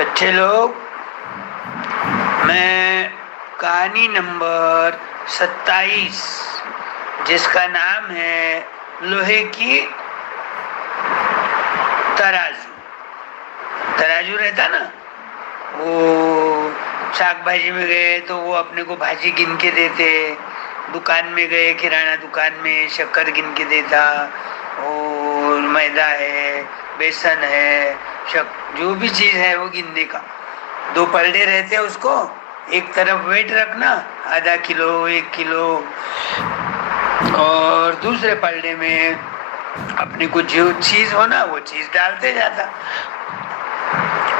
अच्छे लोग, मैं कहानी नंबर 27 जिसका नाम है लोहे की तराजू। तराजू रहता ना, वो साग भाजी में गए तो वो अपने को भाजी गिन के देते, दुकान में गए किराना दुकान में शक्कर गिन के देता, और मैदा है, बेसन है, जो भी चीज है वो गिनने का। 2 पलड़े रहते उसको, एक तरफ वेट रखना आधा किलो 1 किलो, और दूसरे पलड़े में अपने को जो चीज हो ना वो चीज डालते जाता।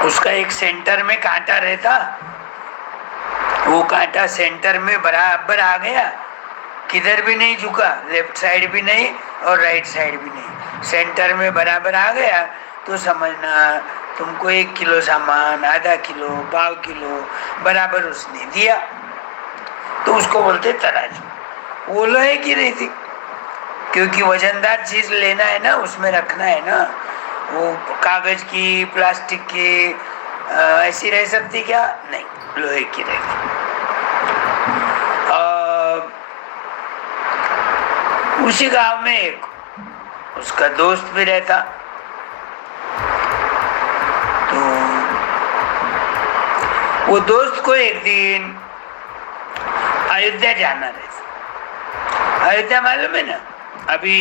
उसका एक सेंटर में कांटा रहता, वो कांटा सेंटर में बराबर आ गया, किधर भी नहीं झुका, लेफ्ट साइड भी नहीं और राइट साइड भी नहीं, सेंटर में बराबर आ गया तो समझना तुमको 1 किलो सामान, आधा किलो, पाव किलो बराबर उसने दिया, तो उसको बोलते तराजू। वो लोहे की नहीं थी, क्योंकि वजनदार चीज लेना है ना, उसमें रखना है ना। वो कागज की, प्लास्टिक की ऐसी रह सकती क्या? नहीं, लोहे की रहेगी। उसी गांव में एक उसका दोस्त भी रहता, तो वो दोस्त को एक दिन अयोध्या जाना रहता। अयोध्या मालूम है ना, अभी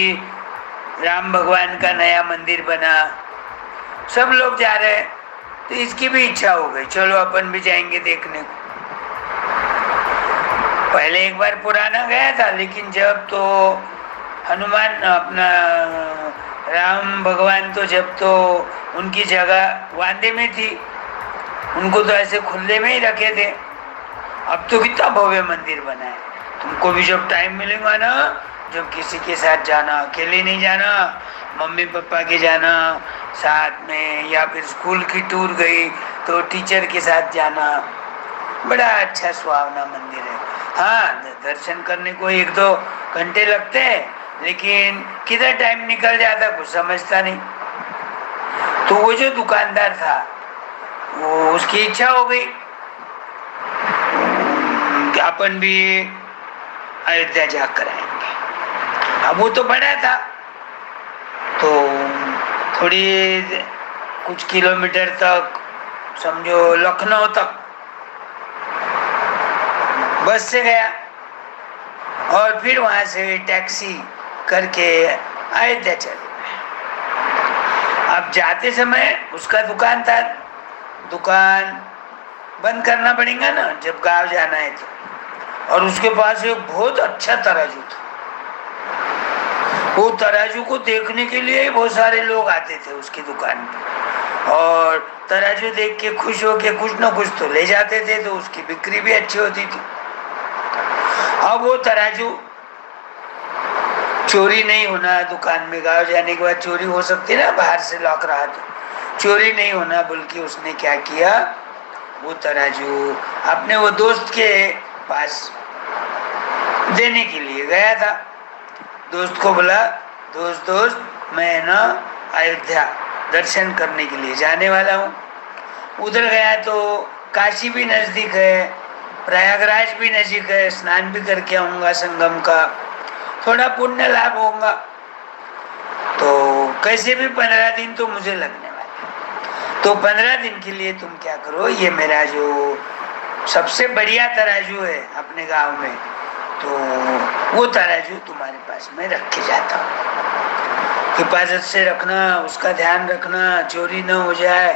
राम भगवान का नया मंदिर बना, सब लोग जा रहे हैं, तो इसकी भी इच्छा हो गई, चलो अपन भी जाएंगे देखने को। पहले एक बार पुराना गया था, लेकिन जब तो हनुमान अपना राम भगवान तो जब तो उनकी जगह वादे में थी, उनको तो ऐसे खुले में ही रखे थे। अब तो कितना भव्य मंदिर बना है। तुमको भी जब टाइम मिलेगा ना, जब किसी के साथ जाना, अकेले नहीं जाना, मम्मी पापा के जाना साथ में, या फिर स्कूल की टूर गई तो टीचर के साथ जाना। बड़ा अच्छा सुहावना मंदिर है। हाँ, दर्शन करने को 1-2 घंटे लगते हैं, लेकिन किधर टाइम निकल जाता कुछ समझता नहीं। तो वो जो दुकानदार था, वो उसकी इच्छा हो गई कि अपन भी अयोध्या जाकर आएंगे। अब वो तो बड़ा था, तो थोड़ी कुछ किलोमीटर तक, समझो लखनऊ तक बस से गया, और फिर वहां से टैक्सी करके अयोध्या चले। अब जाते समय उसका दुकान था, दुकान बंद करना पड़ेगा ना जब गांव जाना है तो, और उसके पास एक बहुत अच्छा तराजू था। वो तराजू को देखने के लिए बहुत सारे लोग आते थे उसकी दुकान पे, और तराजू देख के खुश होके कुछ ना कुछ तो ले जाते थे, तो उसकी बिक्री भी अच्छी होती थी। अब वो तराजू चोरी नहीं होना, दुकान में गाँव जाने के बाद चोरी हो सकती है ना, बाहर से लॉक रहा तो चोरी नहीं होना, बल्कि उसने क्या किया, वो तराजू अपने वो दोस्त के पास देने के लिए गया था। दोस्त को बोला, दोस्त मैं ना अयोध्या दर्शन करने के लिए जाने वाला हूँ। उधर गया तो काशी भी नजदीक है, प्रयागराज भी नजदीक है, स्नान भी करके आऊंगा संगम का, थोड़ा पुण्य लाभ होगा। तो कैसे भी 15 दिन तो मुझे लगने वाले, तो 15 दिन के लिए तुम क्या करो, ये मेरा जो सबसे बढ़िया तराजू है अपने गांव में, तो वो तराजू तुम्हारे पास में रख के जाता हूँ। हिफाजत से रखना, उसका ध्यान रखना, चोरी न हो जाए।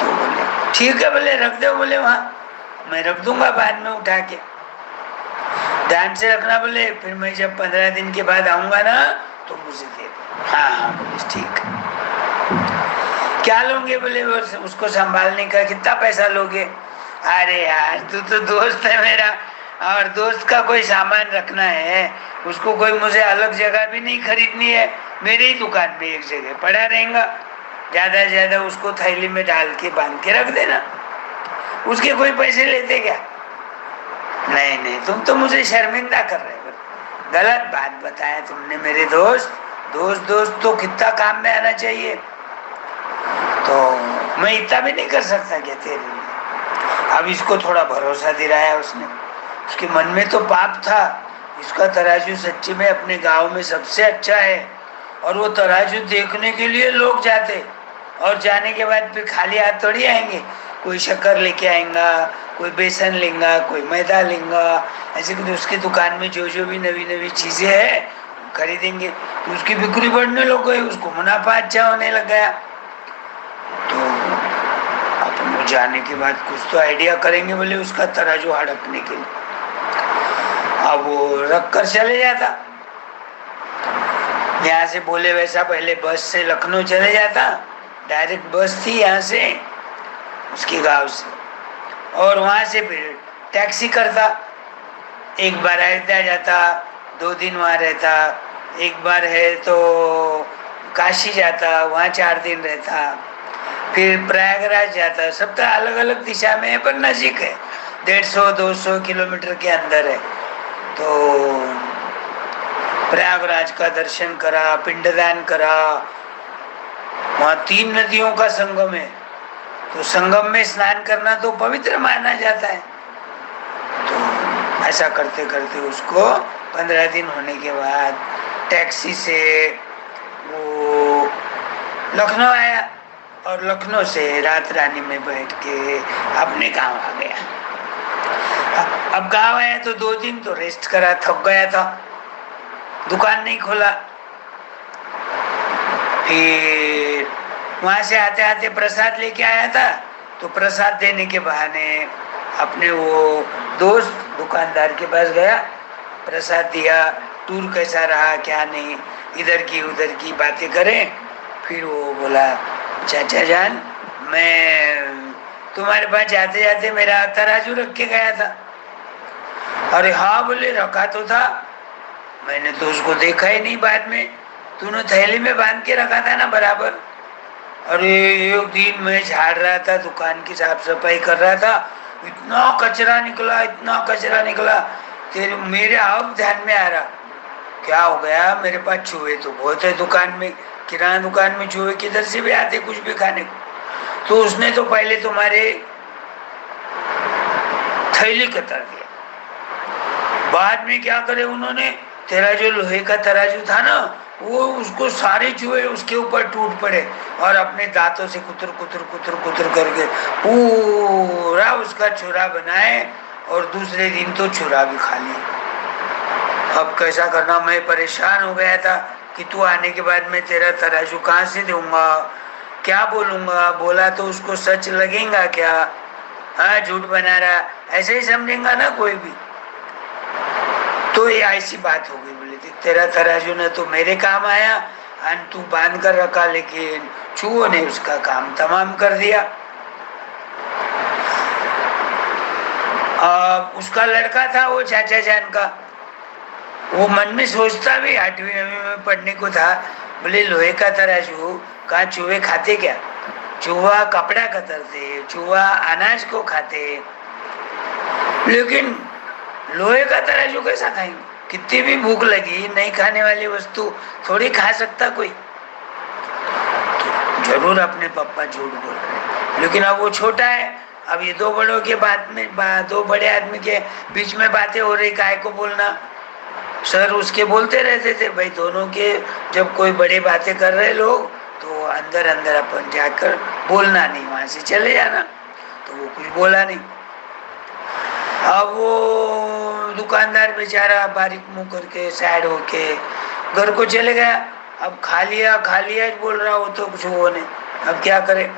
तो बोले ठीक है, बोले रख दो, बोले वहाँ मैं रख दूंगा बाद में उठा के, ध्यान से रखना। बोले फिर मैं जब 15 दिन के बाद आऊंगा ना तो मुझे दे दो। हाँ बोले ठीक। क्या लोगे? बोले उसको संभालने का कितना पैसा लोगे? अरे यार तू तो दोस्त है मेरा, और दोस्त का कोई सामान रखना है, उसको कोई मुझे अलग जगह भी नहीं खरीदनी है, मेरी ही दुकान में एक जगह पड़ा रहेगा, ज्यादा से ज्यादा उसको थैली में डाल के बांध के रख देना, उसके कोई पैसे लेते क्या? नहीं, तुम तो मुझे शर्मिंदा कर रहे हो, गलत बात बताया तुमने मेरे दोस्त। दोस्त तो कितना काम में आना चाहिए। तो मैं इतना भी नहीं कर सकता क्या तेरे लिए? अब इसको थोड़ा भरोसा दिलाया उसने। उसके मन में तो पाप था, इसका तराजू सच्ची में अपने गांव में सबसे अच्छा है, और वो तराजू देखने के लिए लोग जाते, और जाने के बाद फिर खाली हाथ थोड़ी आएंगे। कोई शक्कर लेके आएगा, कोई बेसन लेगा, कोई मैदा लेगा, ऐसे कि उसकी दुकान में जो जो भी नवी नवी चीजें है खरीदेंगे, तो उसकी बिक्री बढ़ने लग गई, उसको मुनाफा अच्छा होने लग गया। तो अपन वो जाने के बाद कुछ तो आइडिया करेंगे बोले उसका तराजू हड़पने के लिए। अब वो रख कर चले जाता, यहाँ से बोले वैसा पहले बस से लखनऊ चले जाता, डायरेक्ट बस थी यहाँ से उसके गांव से, और वहां से फिर टैक्सी करता। एक बार अयोध्या जाता, 2 दिन वहां रहता, एक बार है तो काशी जाता, वहां 4 दिन रहता, फिर प्रयागराज जाता। सब तो अलग अलग दिशा में है पर नजीक है, 150-200 किलोमीटर के अंदर है। तो प्रयागराज का दर्शन करा, पिंडदान करा, वहां 3 नदियों का संगम है, तो संगम में स्नान करना तो पवित्र माना जाता है। तो ऐसा करते करते उसको 15 दिन होने के बाद टैक्सी से वो लखनऊ आया, और लखनऊ से रात रानी में बैठ के अपने गांव आ गया। अब गांव आया तो 2 दिन तो रेस्ट करा, थक गया था, दुकान नहीं खोला। फिर वहां से आते आते प्रसाद लेके आया था, तो प्रसाद देने के बहाने अपने वो दोस्त दुकानदार के पास गया, प्रसाद दिया, टूर कैसा रहा क्या नहीं, इधर की उधर की बातें करें। फिर वो बोला चाचा जान, मैं तुम्हारे पास जाते जाते मेरा तराजू रख के गया था। अरे हाँ बोले, रखा तो था, मैंने तो उसको देखा ही नहीं, बाद में तूने थैली में बांध के रखा था ना बराबर। अरे एक दिन मैं झाड़ रहा था, दुकान की साफ सफाई कर रहा था, इतना कचरा निकला, इतना कचरा निकला, तेरे मेरे अब ध्यान में आ रहा, क्या हो गया, मेरे पास चूहे तो बहुत है दुकान में, किराना दुकान में चूहे किधर से भी आते कुछ भी खाने को। तो उसने तो पहले तुम्हारे थैली कतर दिया, बाद में क्या करे उन्होंने, तेरा जो लोहे का तराजू था ना, वो उसको सारे चूहे उसके ऊपर टूट पड़े, और अपने दांतों से कुतर कुतर कुतर कुतर करके पूरा उसका चूरा बनाए, और दूसरे दिन तो चूरा भी खा लिया। अब कैसा करना, मैं परेशान हो गया था कि तू आने के बाद मैं तेरा तराजू कहाँ से दूंगा, क्या बोलूंगा, बोला तो उसको सच लगेगा क्या, हाँ झूठ बना रहा, ऐसे ही समझेगा ना कोई भी। तो ये ऐसी बात हो गई, बोले तेरा तराजू न तो मेरे काम आया, और तू बांध कर रखा, लेकिन चूहों ने उसका काम तमाम कर दिया। उसका लड़का था वो चाचा जान का, वो मन में सोचता भी 8वीं 9वीं में पढ़ने को था, बोले लोहे का तराजू कहाँ चूहे खाते क्या, चूहा कपड़ा कतरते, चूहा अनाज को खाते, लेकिन लोहे का तराजू कैसा खाएंगे, कितनी भी भूख लगी नहीं खाने वाली वस्तु थोड़ी खा सकता कोई। तो जरूर अपने पापा झूठ बोल रहे, लेकिन अब वो छोटा है, अब ये 2 बड़ों के बात में 2 बड़े आदमी के बीच में बातें हो रही, काय को बोलना। सर उसके बोलते रहते थे भाई, दोनों के जब कोई बड़ी बातें कर रहे लोग तो अंदर अंदर अपन जाकर बोलना नहीं, वहां से चले जाना। तो वो कुछ बोला नहीं। अब वो दुकानदार बेचारा बारीक मुंह करके साइड होके घर को चले गया। अब खा लिया बोल रहा, वो तो कुछ वो नहीं, अब क्या करे।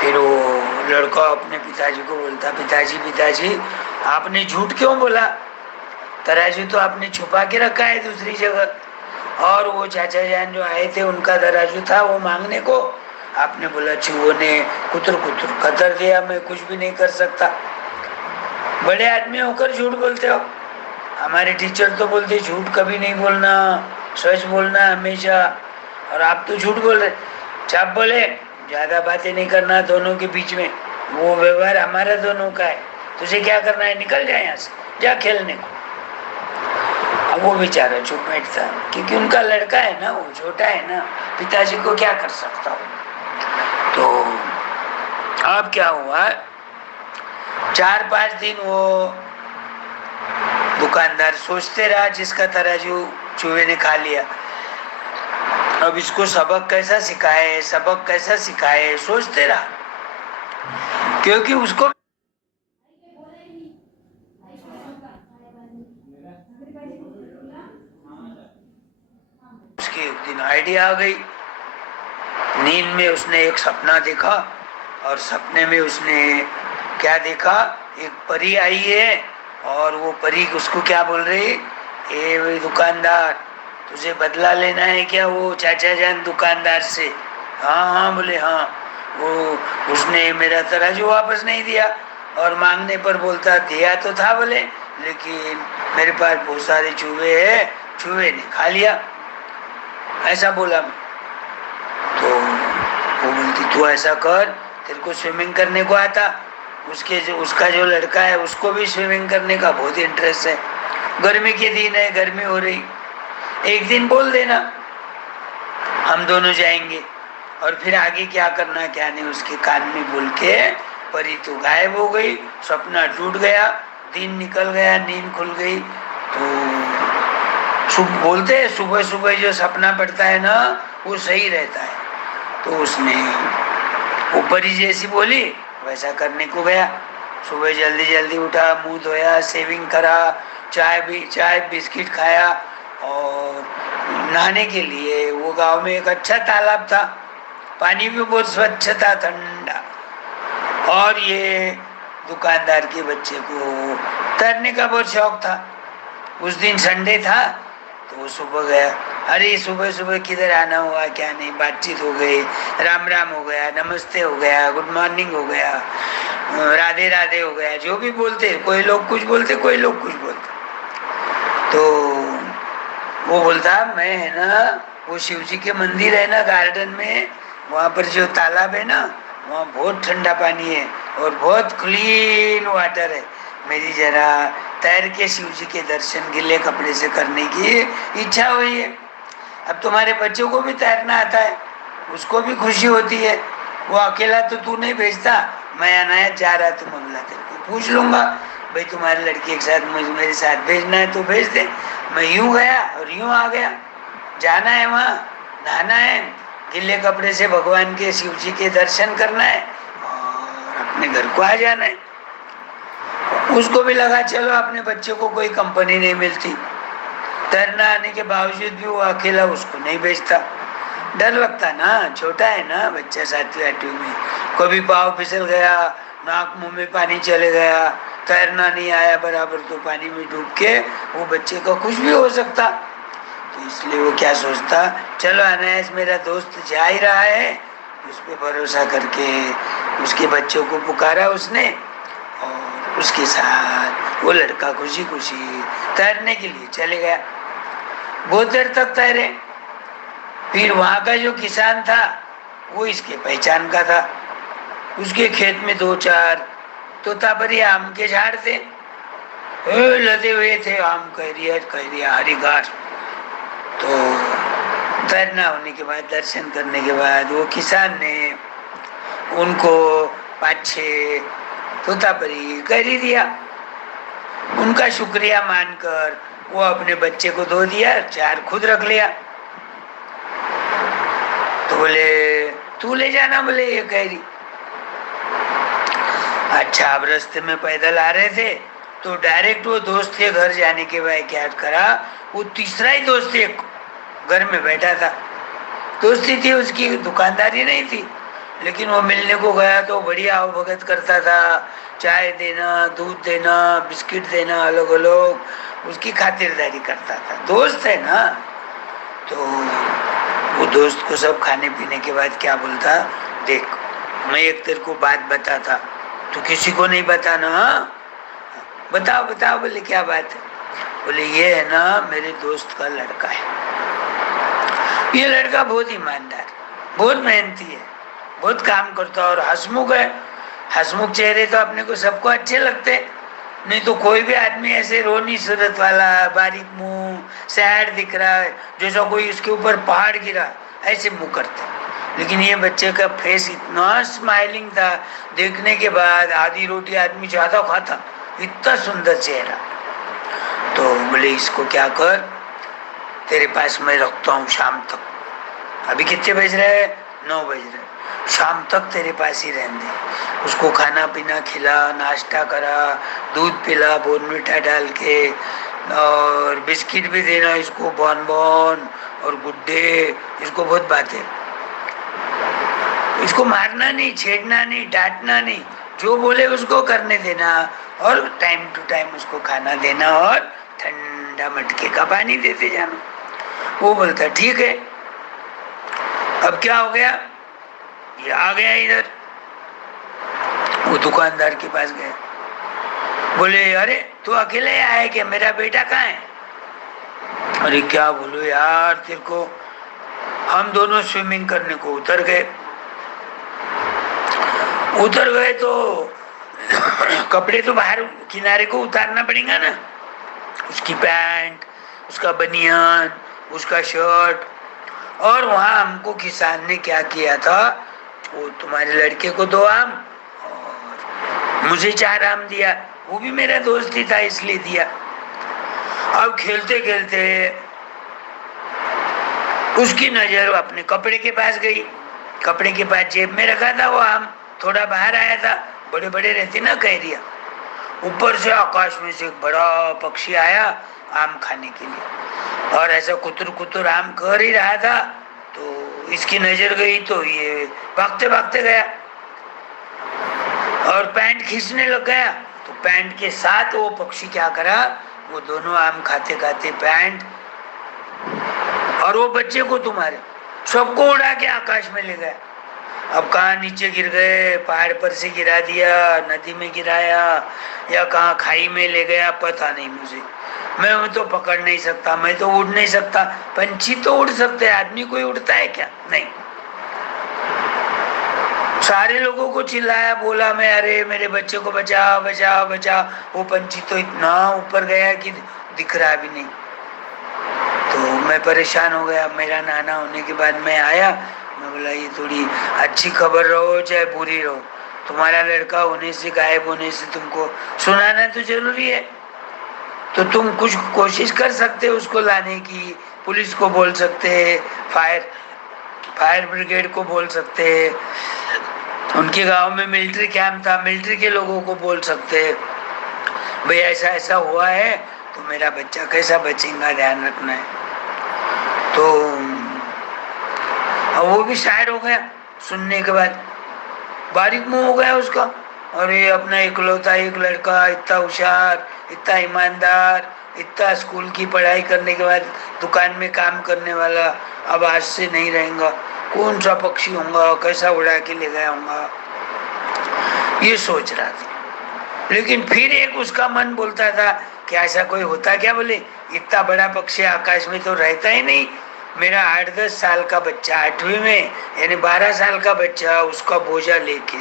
फिर वो लड़का अपने पिताजी को बोलता, पिताजी आपने झूठ क्यों बोला, तराजू तो आपने छुपा के रखा है दूसरी जगह, और वो चाचा जान जो आए थे उनका तराजू था वो मांगने को, आपने बोला चूहों ने कुतर कुतर कतर दिया, मैं कुछ भी नहीं कर सकता। बड़े आदमी होकर झूठ बोलते हो, हमारे टीचर तो बोलते झूठ कभी नहीं बोलना, सच बोलना हमेशा, और आप तो झूठ बोल रहे। चाप बोले ज्यादा बातें नहीं करना दोनों के बीच में, वो व्यवहार हमारा दोनों का है, तुझे क्या करना है, निकल जाए यहाँ से, जा खेलने को। अब वो बेचारा चुप बैठता, क्योंकि उनका लड़का है ना, वो छोटा है ना, पिताजी को क्या कर सकता हूँ। तो अब क्या हुआ, 4-5 दिन वो दुकानदार सोचते रहा जिसका तराजू चूहे ने खा लिया, अब इसको सबक कैसा सिखाए, सबक कैसा सिखाए, सोचते रहा। क्योंकि उसको उसकी एक दिन आइडिया आ गई। नींद में उसने एक सपना देखा और सपने में उसने क्या देखा, एक परी आई है और वो परी उसको क्या बोल रही, ए दुकानदार तुझे बदला लेना है क्या वो चाचा जान दुकानदार से। हाँ हाँ बोले हाँ। वो उसने मेरा तराजू वापस नहीं दिया और मांगने पर बोलता दिया तो था बोले, लेकिन मेरे पास बहुत सारे चूहे हैं, चूहे ने खा लिया, ऐसा बोला। तो वो बोलती तू ऐसा कर, तेरे को स्विमिंग करने को आता, उसका जो लड़का है उसको भी स्विमिंग करने का बहुत इंटरेस्ट है, गर्मी के दिन है, गर्मी हो रही, एक दिन बोल देना हम दोनों जाएंगे, और फिर आगे क्या करना क्या नहीं उसके कान में बोल के परी तो गायब हो गई, सपना टूट गया, दिन निकल गया, नींद खुल गई। तो बोलते हैं सुबह सुबह जो सपना पड़ता है ना वो सही रहता है। तो उसने ऊपर ही जैसी बोली वैसा करने को गया, सुबह जल्दी जल्दी उठा, मुंह धोया, शेविंग करा, चाय बिस्किट खाया, और नहाने के लिए वो गांव में एक अच्छा तालाब था, पानी भी बहुत स्वच्छ था, ठंडा, और ये दुकानदार के बच्चे को तैरने का बहुत शौक था। उस दिन संडे था तो वो सुबह गया, अरे सुबह सुबह किधर आना हुआ क्या नहीं, बातचीत हो गई, राम राम हो गया, नमस्ते हो गया, गुड मॉर्निंग हो गया, राधे राधे हो गया, जो भी बोलते, कोई लोग कुछ बोलते कोई लोग कुछ बोलते। तो वो बोलता मैं है ना वो शिव जी के मंदिर है ना गार्डन में, वहाँ पर जो तालाब है ना वहाँ बहुत ठंडा पानी है और बहुत क्लीन वाटर है, मेरी जरा तैर के शिव जी के दर्शन गिले कपड़े से करने की इच्छा हुई है। अब तुम्हारे बच्चों को भी तैरना आता है, उसको भी खुशी होती है, वो अकेला तो तू नहीं भेजता, मैं अनायत जा रहा तो मंगला तेरे को पूछ लूंगा भाई तुम्हारे लड़की के साथ मुझे मेरे साथ भेजना है तो भेज दे। मैं यूं गया और यूं आ गया, जाना है वहाँ, नहाना है, गिले कपड़े से भगवान के शिव जी के दर्शन करना है और अपने घर को आ जाना है। उसको भी लगा चलो अपने बच्चे को कोई कंपनी नहीं मिलती, तैरना आने के बावजूद भी वो अकेला उसको नहीं भेजता, डर लगता ना, छोटा है ना बच्चा 7वीं 8वीं में, कभी पाँव फिसल गया, नाक मुंह में पानी चले गया, तैरना नहीं आया बराबर तो पानी में डूब के वो बच्चे का कुछ भी हो सकता। तो इसलिए वो क्या सोचता, चलो अनायास मेरा दोस्त जा ही रहा है, उस पर भरोसा करके उसके बच्चों को पुकारा उसने, और उसके साथ वो लड़का खुशी खुशी तैरने के लिए चले गया। बहुत देर तक तैरे, फिर वहाँ का जो किसान था वो इसके पहचान का था, उसके खेत में 2-4 तोतापरी आम के झाड़ थे, लदे हुए थे आम, कैरिया हरी घास। तो तैरना होने के बाद, दर्शन करने के बाद वो किसान ने उनको 5-6 तोतापरी कैरी दिया, उनका शुक्रिया मानकर वो अपने बच्चे को 2 दिया, 4 खुद रख लिया। तो बोले तू ले जाना, बोले ये कैरी। अच्छा, अब रास्ते में पैदल आ रहे थे तो डायरेक्ट वो दोस्त के घर जाने के बाद क्या करा, वो तीसरा ही दोस्त एक घर में बैठा था, दोस्ती थी उसकी, दुकानदारी नहीं थी, लेकिन वो मिलने को गया तो बढ़िया आवभगत करता था, चाय देना, दूध देना, बिस्किट देना, अलग अलग उसकी खातिरदारी करता था, दोस्त है ना। तो वो दोस्त को सब खाने पीने के बाद क्या बोलता, देख मैं एक तेरे को बात बताता, तो किसी को नहीं बताना, बताओ बताओ। बोले क्या बात है, बोले ये है ना मेरे दोस्त का लड़का है, ये लड़का बहुत ईमानदार, बहुत मेहनती है, बहुत काम करता और हंसमुख है। हंसमुख चेहरे तो अपने को सबको अच्छे लगते, नहीं तो कोई भी आदमी ऐसे रोनी सूरत वाला, बारीक मुंह, सैड दिख रहा है, जैसा कोई इसके ऊपर पहाड़ गिरा, ऐसे मुंह करते। लेकिन ये बच्चे का फेस इतना स्माइलिंग था, देखने के बाद आधी रोटी आदमी ज्यादा खाता, इतना सुंदर चेहरा। तो बोले इसको क्या कर, तेरे पास मैं रखता हूँ शाम तक। अभी कितने बज रहे हैं? 9 बज रहे। शाम तक तेरे पास ही रहने दे। उसको खाना पीना खिला, नाश्ता करा, दूध पिला बोर्नविटा डाल के, और बिस्किट भी देना इसको, बॉन और गुड्डे, इसको बहुत बातें। इसको मारना नहीं, छेड़ना नहीं, डांटना नहीं, जो बोले उसको करने देना, और टाइम टू टाइम उसको खाना देना, और ठंडा मटके का पानी देते जाना। वो बोलता ठीक है। अब क्या हो गया, ये आ गया इधर, वो दुकानदार के पास गया, बोले अरे तू अकेले आया है क्या, मेरा बेटा कहाँ है? अरे क्या बोलो यार तेरे को, हम दोनों स्विमिंग करने को उतर गए तो कपड़े तो बाहर किनारे को उतारना पड़ेगा ना, उसकी पैंट, उसका बनियान, उसका शर्ट। और वहां हमको किसान ने क्या किया था, वो तुम्हारे लड़के को 2 आम और मुझे 4 आम दिया, वो भी मेरा दोस्त ही था इसलिए दिया। अब खेलते खेलते उसकी नजर अपने कपड़े के पास गई, कपड़े के पास जेब में रखा था वो आम, थोड़ा बाहर आया था, बड़े बड़े रहते ना कैरिया, ऊपर से आकाश में से एक बड़ा पक्षी आया आम खाने के लिए, और ऐसा कुतुर कुतुर आम कर ही रहा था, तो इसकी नजर गई तो ये भागते भागते गया और पैंट खींचने लग गया। तो पैंट के साथ वो पक्षी क्या करा, वो दोनों आम खाते खाते पैंट और वो बच्चे को, तुम्हारे सबको उड़ा के आकाश में ले गया। अब कहाँ नीचे गिर गए, पहाड़ पर से गिरा दिया, नदी में गिराया, या कहाँ खाई में ले गया, पता नहीं मुझे, मैं तो पकड़ नहीं सकता, मैं तो उड़ नहीं सकता। पंछी तो उड़ सकते हैं, आदमी कोई उड़ता है क्या? नहीं। सारे लोगों को चिल्लाया, बोला मैं, अरे मेरे बच्चे को बचाओ बचाओ बचाओ। वो पंछी तो इतना ऊपर गया कि दिख रहा भी नहीं। तो मैं परेशान हो गया। मेरा नाना होने के बाद मैं आया, मैं बोला ये थोड़ी अच्छी खबर रहो चाहे बुरी रहो, तुम्हारा लड़का होने से, गायब होने से तुमको सुनाना तो जरूरी है, तो तुम कुछ कोशिश कर सकते हो उसको लाने की, पुलिस को बोल सकते हैं, फायर ब्रिगेड को बोल सकते हैं, उनके गांव में मिलिट्री कैंप था, मिलिट्री के लोगों को बोल सकते हैं, भाई ऐसा ऐसा हुआ है तो मेरा बच्चा कैसा बचेगा, ध्यान रखना है। तो वो भी शायर हो गया सुनने के बाद, बारीक मुंह हो गया उसका, और ये अपना इकलौता एक लड़का, इतना होशियार, इतना ईमानदार, इतना स्कूल की पढ़ाई करने के बाद दुकान में काम करने वाला, अब आज से नहीं रहेगा, कौन सा पक्षी होगा, कैसा उड़ा के ले गया होगा, ये सोच रहा था। लेकिन फिर एक उसका मन बोलता था कि ऐसा कोई होता क्या, बोले इतना बड़ा पक्षी आकाश में तो रहता ही नहीं, मेरा 8-10 साल का बच्चा 8वीं में, यानी 12 साल का बच्चा, उसका बोझा लेके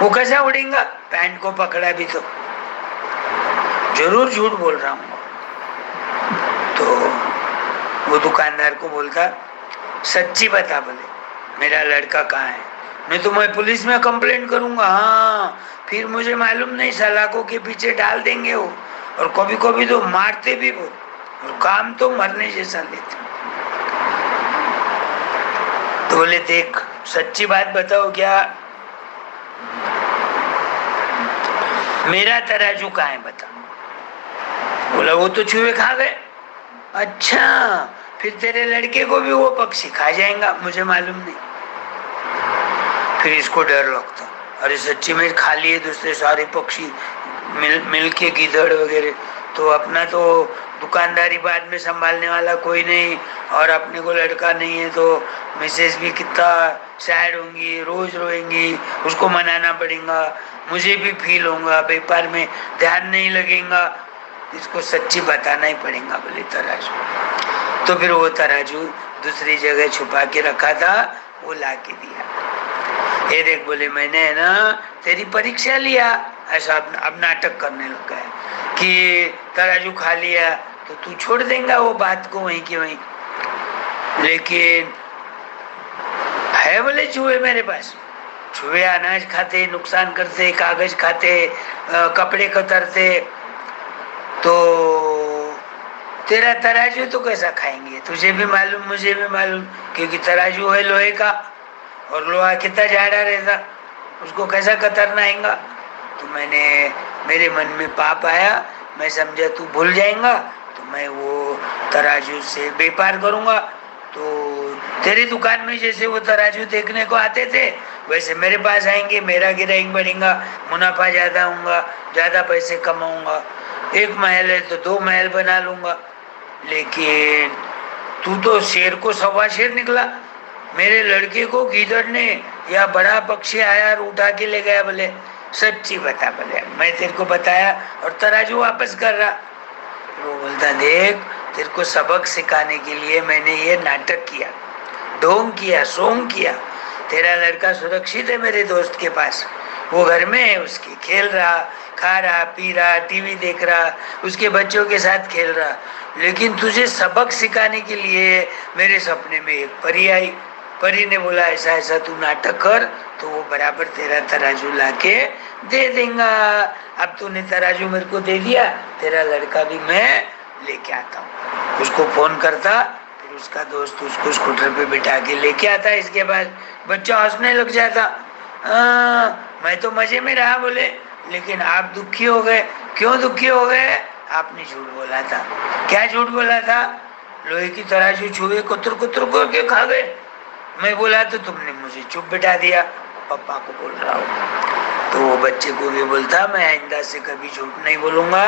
वो कैसा उड़ेगा, पैंट को पकड़ा भी तो, जरूर झूठ बोल रहा हूँ। तो वो दुकानदार को बोलता, सच्ची बता, बोले मेरा लड़का कहाँ है, नहीं तो मैं पुलिस में कंप्लेंट करूंगा। हाँ, फिर मुझे मालूम नहीं, सलाखों के पीछे डाल देंगे वो, और कभी कभी तो मारते भी बहुत, और काम तो मरने जैसा लेते। तो बोले देख सच्ची बात बताओ, क्या मेरा तराजू कहाँ है बता। बोला वो तो चूहे खा गए। अच्छा, फिर तेरे लड़के को भी वो पक्षी खा जाएगा, मुझे मालूम नहीं। फिर इसको डर लगता, अरे सच्ची में खा लिए दूसरे सारे पक्षी मिल के, गीदड़ वगैरह, तो अपना तो दुकानदारी बाद में संभालने वाला कोई नहीं, और अपने को लड़का नहीं है, तो मिसेज भी कितना सैड होंगी, रोज रोएंगी, उसको मनाना पड़ेगा, मुझे भी फील होगा, व्यापार में ध्यान नहीं लगेगा, इसको सच्ची बताना ही पड़ेगा, बोले तराजू। तो फिर वो तराजू दूसरी जगह छुपा के रखा था, वो ला के दिया। ये देख, बोले मैंने है ना तेरी परीक्षा लिया, ऐसा अब नाटक करने लगा है कि तराजू खा लिया तो तू छोड़ देगा वो बात को वहीं की वहीं, लेकिन है बोले चूहे मेरे पास। चूहे अनाज खाते, नुकसान करते, कागज खाते, कपड़े कतरते, तो तेरा तराजू तो कैसा खाएंगे? तुझे भी मालूम, मुझे भी मालूम, क्योंकि तराजू है लोहे का, और लोहा कितना जाड़ा रहता, उसको कैसा कतरना आएगा? तो मेरे मन में पाप आया, मैं समझा तू भूल जाएगा, तो मैं वो तराजू से व्यापार करूंगा। तो तेरी दुकान में जैसे वो तराजू देखने को आते थे, वैसे मेरे पास आएंगे, मेरा गिराईक बढ़ेगा, मुनाफा ज्यादा होगा, ज्यादा पैसे कमाऊंगा, 1 महल है तो 2 महल बना लूंगा। लेकिन तू तो शेर को 1.25 शेर निकला। मेरे लड़के को गीदड़ ने या बड़ा पक्षी आया और उठा के ले गया। बोले सच्ची बता, बोले मैं तेरे को बताया और तराजू वापस कर रहा। वो बोलता देख, तेरे को सबक सिखाने के लिए मैंने ये नाटक किया, ढोंग किया, सोंग किया। तेरा लड़का सुरक्षित है मेरे दोस्त के पास, वो घर में है, उसके खेल रहा, खा रहा, पी रहा, टीवी देख रहा, उसके बच्चों के साथ खेल रहा। लेकिन तुझे सबक सिखाने के लिए मेरे सपने में एक परी आई। परी ने बोला ऐसा ऐसा तू नाटक कर, तो वो बराबर तेरा तराजू लाके दे देगा। अब तूने तराजू मेरे को दे दिया, तेरा लड़का भी मैं लेके आता हूँ। उसको फोन करता, फिर उसका दोस्त उसको स्कूटर पे बिठा के लेके आता। इसके बाद बच्चा हंसने लग जाता। मैं तो मजे में रहा, बोले लेकिन आप दुखी हो गए। क्यों दुखी हो गए? आपने झूठ बोला था। क्या झूठ बोला था? लोहे की तराजू चूहे कुतर कुतर करके खा गए। मैं बोला तो तुमने मुझे चुप बिठा दिया। पापा को बोल रहा हूँ। तो वो बच्चे को भी बोलता, मैं आइंदा से कभी झूठ नहीं बोलूंगा,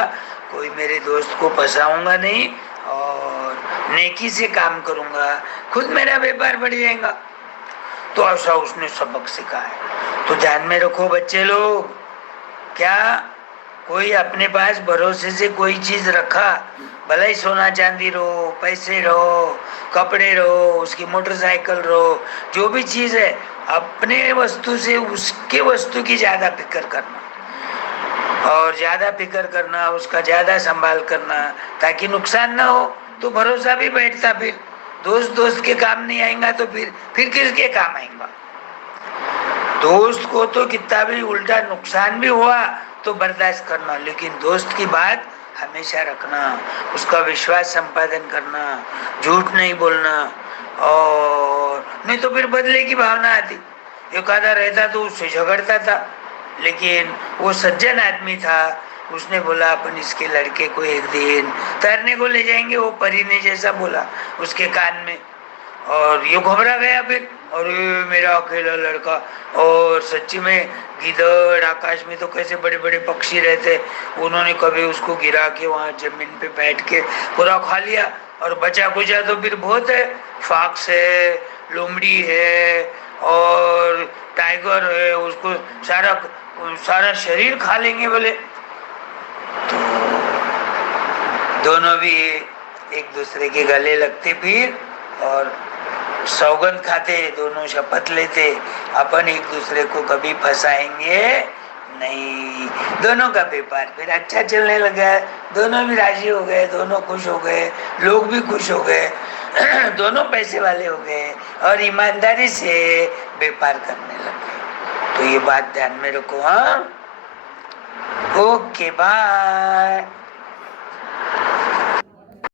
कोई मेरे दोस्त को फंसाऊंगा नहीं, और नेकी से काम करूंगा, खुद मेरा व्यापार बढ़ जाएगा। तो ऐसा उसने सबक सिखाया। तो ध्यान में रखो बच्चे लोग, क्या कोई अपने पास भरोसे से कोई चीज रखा, भले ही सोना चांदी रहो, पैसे रहो, कपड़े रहो, उसकी मोटरसाइकिल रहो, जो भी चीज है, अपने वस्तु से उसके वस्तु की ज्यादा फिक्र करना, और ज्यादा फिक्र करना, उसका ज्यादा संभाल करना, ताकि नुकसान ना हो। तो भरोसा भी बैठता। फिर दोस्त के काम नहीं आएगा तो फिर किसके काम आएगा? दोस्त को तो कितना भी उल्टा नुकसान भी हुआ तो बर्दाश्त करना, लेकिन दोस्त की बात हमेशा रखना, उसका विश्वास संपादन करना, झूठ नहीं बोलना, और नहीं तो फिर बदले की भावना आती। एक आधा रहता तो उससे झगड़ता था, लेकिन वो सज्जन आदमी था, उसने बोला अपन इसके लड़के को एक दिन तैरने को ले जाएंगे। वो परी ने जैसा बोला उसके कान में, और ये घबरा गया फिर, और मेरा अकेला लड़का। और सच्ची में गिद्धड़ आकाश में तो कैसे बड़े बड़े पक्षी रहते, उन्होंने कभी उसको गिरा के वहाँ जमीन पे बैठ के पूरा खा लिया। और बचा कुचा तो फिर बहुत है, फॉक्स है, लोमड़ी है, और टाइगर है, उसको सारा शरीर खा लेंगे बोले। तो दोनों भी एक दूसरे के गले लगते फिर, और सौगंध खाते, दोनों शपथ लेते, अपन एक दूसरे को कभी फंसाएंगे नहीं। दोनों का व्यापार फिर अच्छा चलने लगा, दोनों भी राजी हो गए, दोनों खुश हो गए, लोग भी खुश हो गए, दोनों पैसे वाले हो गए, और ईमानदारी से व्यापार करने लगे। तो ये बात ध्यान में रखो। हाँ, ओके बाय।